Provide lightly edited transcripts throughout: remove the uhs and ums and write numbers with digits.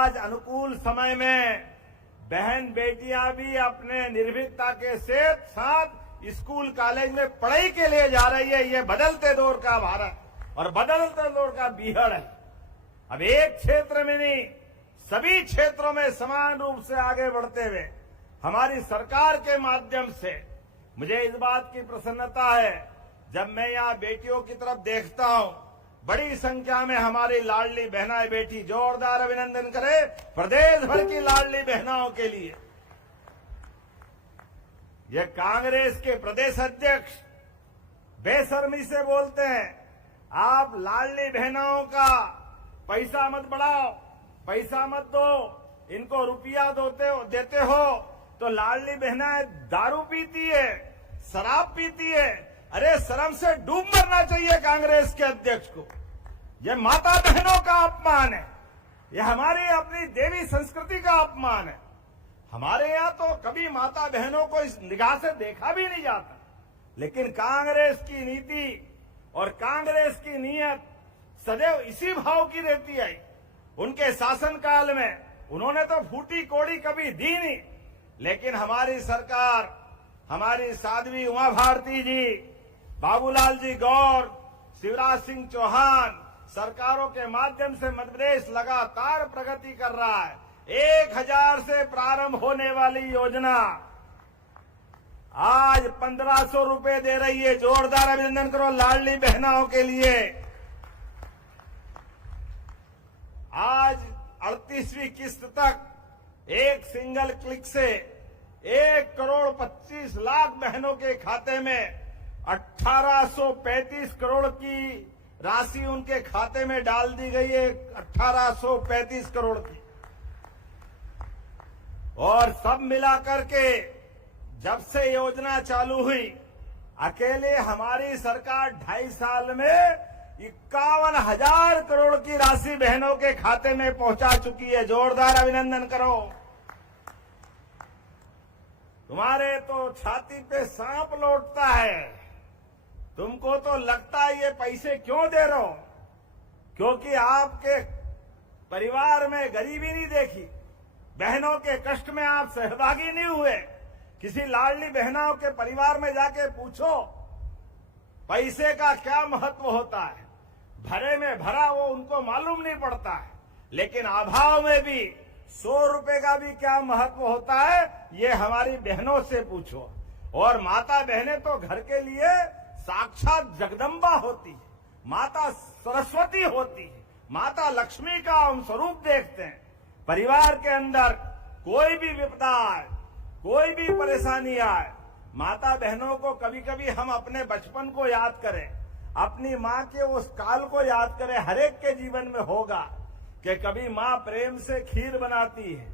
आज अनुकूल समय में बहन बेटियां भी अपने निर्भीकता के साथ स्कूल कॉलेज में पढ़ाई के लिए जा रही है। ये बदलते दौर का भारत और बदलते दौर का बिहार है। अब एक क्षेत्र में नहीं, सभी क्षेत्रों में समान रूप से आगे बढ़ते हुए हमारी सरकार के माध्यम से मुझे इस बात की प्रसन्नता है, जब मैं यहाँ बेटियों की तरफ देखता हूं, बड़ी संख्या में हमारी लाडली बहनाएं बेटी, जोरदार अभिनंदन करें प्रदेश भर की लाडली बहनाओं के लिए। ये कांग्रेस के प्रदेश अध्यक्ष बेशर्मी से बोलते हैं, आप लाडली बहनाओं का पैसा मत बढ़ाओ, पैसा मत दो, इनको रुपया देते हो तो लाडली बहनाएं दारू पीती है, शराब पीती है। अरे शर्म से डूब मरना चाहिए कांग्रेस के अध्यक्ष को। यह माता बहनों का अपमान है, यह हमारी अपनी देवी संस्कृति का अपमान है। हमारे यहाँ तो कभी माता बहनों को इस निगाह से देखा भी नहीं जाता, लेकिन कांग्रेस की नीति और कांग्रेस की नीयत सदैव इसी भाव की रहती है। उनके शासनकाल में उन्होंने तो फूटी कोड़ी कभी दी नहीं, लेकिन हमारी सरकार, हमारी साध्वी उमा भारती जी, बाबूलाल जी गौर, शिवराज सिंह चौहान सरकारों के माध्यम से मध्य प्रदेश लगातार प्रगति कर रहा है। 1000 से प्रारंभ होने वाली योजना आज 1500 रुपए दे रही है। जोरदार अभिनंदन करो लाडली बहनाओं के लिए। आज 38वीं किस्त तक एक सिंगल क्लिक से 1,25,00,000 बहनों के खाते में 1835 करोड़ की राशि उनके खाते में डाल दी गई है। 1835 करोड़ की। और सब मिलाकर के जब से योजना चालू हुई, अकेले हमारी सरकार 2.5 साल में 51,000 करोड़ की राशि बहनों के खाते में पहुंचा चुकी है। जोरदार अभिनंदन करो। तुम्हारे तो छाती पे सांप लौटता है, तुमको तो लगता है ये पैसे क्यों दे रहा हूं, क्योंकि आपके परिवार में गरीबी नहीं देखी, बहनों के कष्ट में आप सहभागी नहीं हुए। किसी लाडली बहनों के परिवार में जाके पूछो पैसे का क्या महत्व होता है। भरे में भरा वो उनको मालूम नहीं पड़ता है, लेकिन अभाव में भी 100 रुपए का भी क्या महत्व होता है, ये हमारी बहनों से पूछो। और माता बहनें तो घर के लिए साक्षात जगदम्बा होती है, माता सरस्वती होती है, माता लक्ष्मी का हम स्वरूप देखते हैं। परिवार के अंदर कोई भी विपदा आए, कोई भी परेशानी आए, माता बहनों को कभी कभी हम अपने बचपन को याद करें, अपनी माँ के उस काल को याद करें। हर एक के जीवन में होगा कि कभी माँ प्रेम से खीर बनाती है,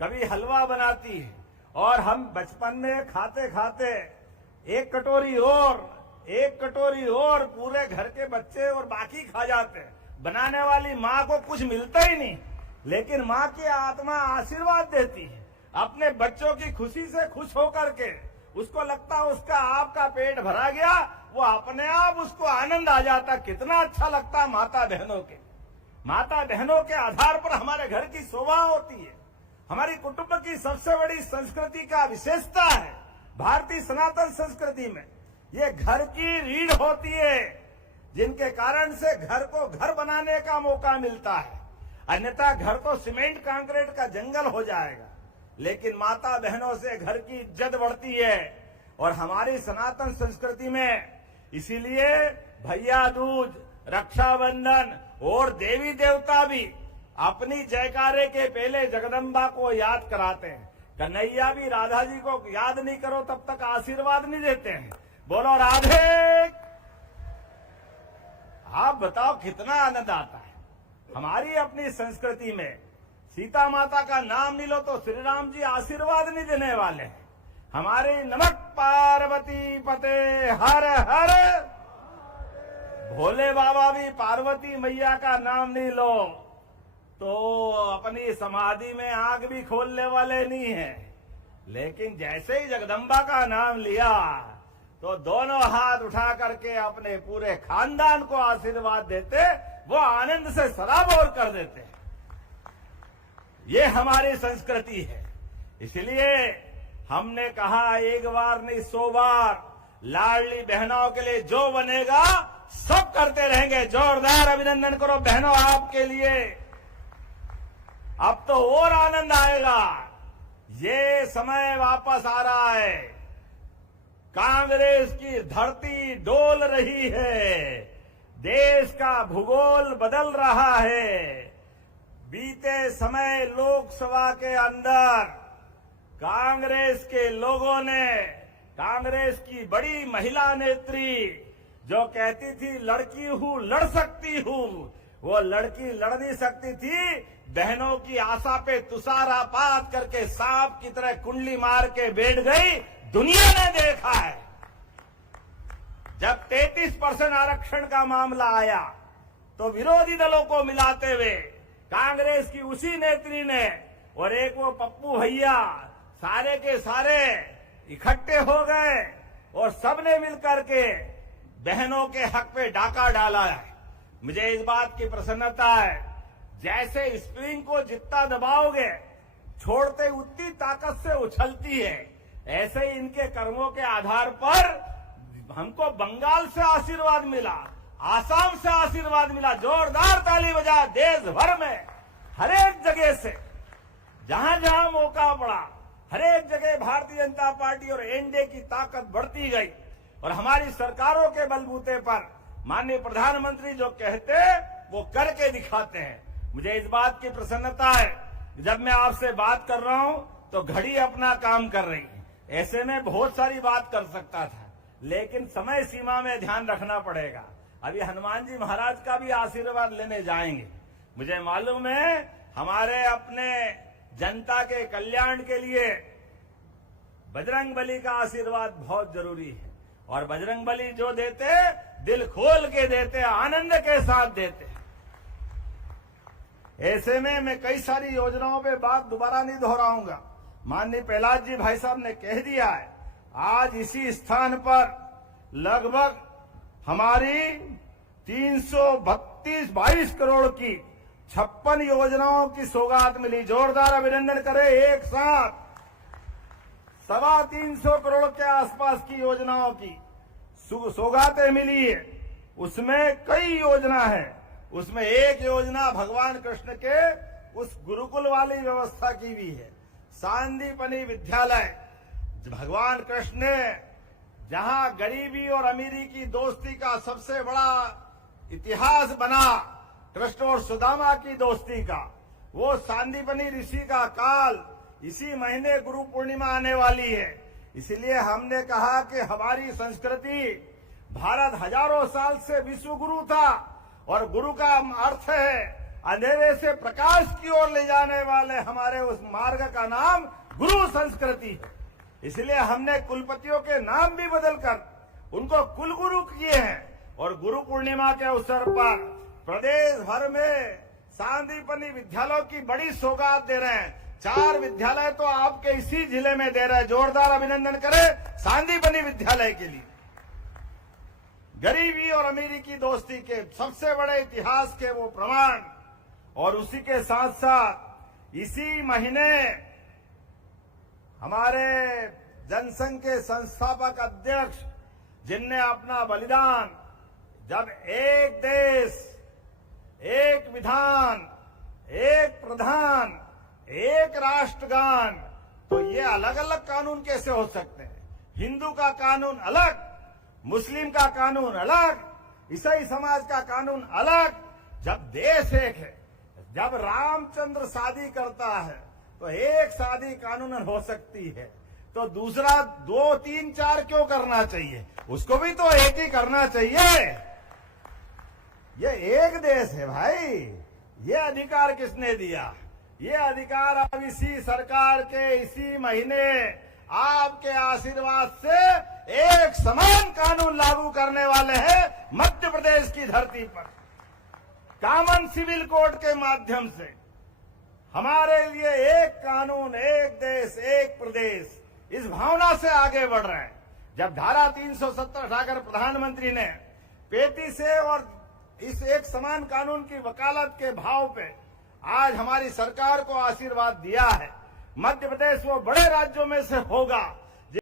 कभी हलवा बनाती है, और हम बचपन में खाते खाते एक कटोरी और पूरे घर के बच्चे और बाकी खा जाते हैं। बनाने वाली माँ को कुछ मिलता ही नहीं, लेकिन माँ की आत्मा आशीर्वाद देती है अपने बच्चों की खुशी से खुश होकर के। उसको लगता है उसका आपका पेट भरा गया, वो अपने आप उसको आनंद आ जाता। कितना अच्छा लगता माता बहनों के आधार पर हमारे घर की शोभा होती है। हमारी कुटुंब की सबसे बड़ी संस्कृति का विशेषता है, भारतीय सनातन संस्कृति में ये घर की रीढ़ होती है, जिनके कारण से घर को घर बनाने का मौका मिलता है। अन्यथा घर तो सीमेंट कंक्रीट का जंगल हो जाएगा, लेकिन माता बहनों से घर की इज्जत बढ़ती है। और हमारी सनातन संस्कृति में इसीलिए भैया दूज, रक्षाबंधन और देवी देवता भी अपनी जयकारे के पहले जगदम्बा को याद कराते हैं। कन्हैया भी राधा जी को याद नहीं करो तब तक आशीर्वाद नहीं देते हैं। बोलो राधे। आप बताओ कितना आनंद आता है। हमारी अपनी संस्कृति में सीता माता का नाम नहीं लो तो श्री राम जी आशीर्वाद नहीं देने वाले हैं। हमारी नमक पार्वती पते हर हर, भोले बाबा भी पार्वती मैया का नाम नहीं लो तो अपनी समाधि में आग भी खोलने वाले नहीं है। लेकिन जैसे ही जगदम्बा का नाम लिया तो दोनों हाथ उठा करके अपने पूरे खानदान को आशीर्वाद देते, वो आनंद से सराबोर कर देते। ये हमारी संस्कृति है। इसलिए हमने कहा एक बार नहीं 100 बार, लाडली बहनों के लिए जो बनेगा सब करते रहेंगे। जोरदार अभिनंदन करो बहनों आपके लिए। अब तो और आनंद आएगा। ये समय वापस आ रहा है। कांग्रेस की धरती डोल रही है। देश का भूगोल बदल रहा है। बीते समय लोकसभा के अंदर कांग्रेस के लोगों ने, कांग्रेस की बड़ी महिला नेत्री जो कहती थी लड़की हूं लड़ सकती हूं, वो लड़की लड़ नहीं सकती थी। बहनों की आशा पे तुषारापात करके सांप की तरह कुंडली मार के बैठ गई। दुनिया ने देखा है। जब 33% आरक्षण का मामला आया तो विरोधी दलों को मिलाते हुए कांग्रेस की उसी नेत्री ने और एक वो पप्पू भैया सारे के सारे इकट्ठे हो गए और सबने मिलकर के बहनों के हक पे डाका डाला है। मुझे इस बात की प्रसन्नता है, जैसे स्प्रिंग को जितना दबाओगे छोड़ते उतनी ताकत से उछलती है, ऐसे ही इनके कर्मों के आधार पर हमको बंगाल से आशीर्वाद मिला, आसाम से आशीर्वाद मिला। जोरदार ताली बजा। देश भर में हर एक जगह से जहां जहां मौका पड़ा हर एक जगह भारतीय जनता पार्टी और एनडीए की ताकत बढ़ती गई और हमारी सरकारों के बलबूते पर माननीय प्रधानमंत्री जो कहते वो करके दिखाते हैं। मुझे इस बात की प्रसन्नता है, जब मैं आपसे बात कर रहा हूं तो घड़ी अपना काम कर रही है। ऐसे में बहुत सारी बात कर सकता था, लेकिन समय सीमा में ध्यान रखना पड़ेगा। अभी हनुमान जी महाराज का भी आशीर्वाद लेने जाएंगे। मुझे मालूम है हमारे अपने जनता के कल्याण के लिए बजरंगबली का आशीर्वाद बहुत जरूरी है और बजरंगबली जो देते दिल खोल के देते, आनंद के साथ देते। ऐसे में मैं कई सारी योजनाओं पे बात दोबारा नहीं दोहराऊंगा। माननीय प्रहलाद जी भाई साहब ने कह दिया है। आज इसी स्थान पर लगभग हमारी 322 करोड़ की 56 योजनाओं की सौगात मिली। जोरदार अभिनंदन करें एक साथ। 325 करोड़ के आसपास की योजनाओं की सौगातें मिली है। उसमें कई योजना है। उसमें एक योजना भगवान कृष्ण के उस गुरुकुल वाली व्यवस्था की भी है। सांदीपनि विद्यालय, भगवान कृष्ण ने जहां गरीबी और अमीरी की दोस्ती का सबसे बड़ा इतिहास बना, कृष्ण और सुदामा की दोस्ती का, वो सांदीपनि ऋषि का काल इसी महीने गुरु पूर्णिमा आने वाली है। इसलिए हमने कहा कि हमारी संस्कृति, भारत हजारों साल से विश्व गुरु था और गुरु का अर्थ है अंधेरे से प्रकाश की ओर ले जाने वाले। हमारे उस मार्ग का नाम गुरु संस्कृति है। इसलिए हमने कुलपतियों के नाम भी बदलकर उनको कुलगुरु किए हैं और गुरु पूर्णिमा के अवसर पर प्रदेश भर में सांदीपनि विद्यालयों की बड़ी सौगात दे रहे हैं। 4 विद्यालय तो आपके इसी जिले में दे रहे हैं। जोरदार अभिनंदन करें सांदीपनि विद्यालय के लिए। गरीबी और अमीरी की दोस्ती के सबसे बड़े इतिहास के वो प्रमाण। और उसी के साथ साथ इसी महीने हमारे जनसंघ के संस्थापक अध्यक्ष, जिनने अपना बलिदान, जब एक देश, एक विधान, एक प्रधान, एक राष्ट्रगान, तो ये अलग अलग कानून कैसे हो सकते हैं? हिंदू का कानून अलग, मुस्लिम का कानून अलग, ईसाई समाज का कानून अलग। जब देश एक है, जब रामचंद्र शादी करता है तो एक शादी कानूनन हो सकती है, तो दूसरा 2, 3, 4 क्यों करना चाहिए? उसको भी तो एक ही करना चाहिए। ये एक देश है भाई। ये अधिकार किसने दिया? ये अधिकार अब इसी सरकार के इसी महीने आपके आशीर्वाद से एक समान कानून लागू करने वाले हैं मध्य प्रदेश की धरती पर। कॉमन सिविल कोड के माध्यम से हमारे लिए एक कानून, एक देश, एक प्रदेश, इस भावना से आगे बढ़ रहे हैं। जब धारा 370 हटाकर प्रधानमंत्री ने पेटी से और इस एक समान कानून की वकालत के भाव पे आज हमारी सरकार को आशीर्वाद दिया है। मध्य प्रदेश वो बड़े राज्यों में से होगा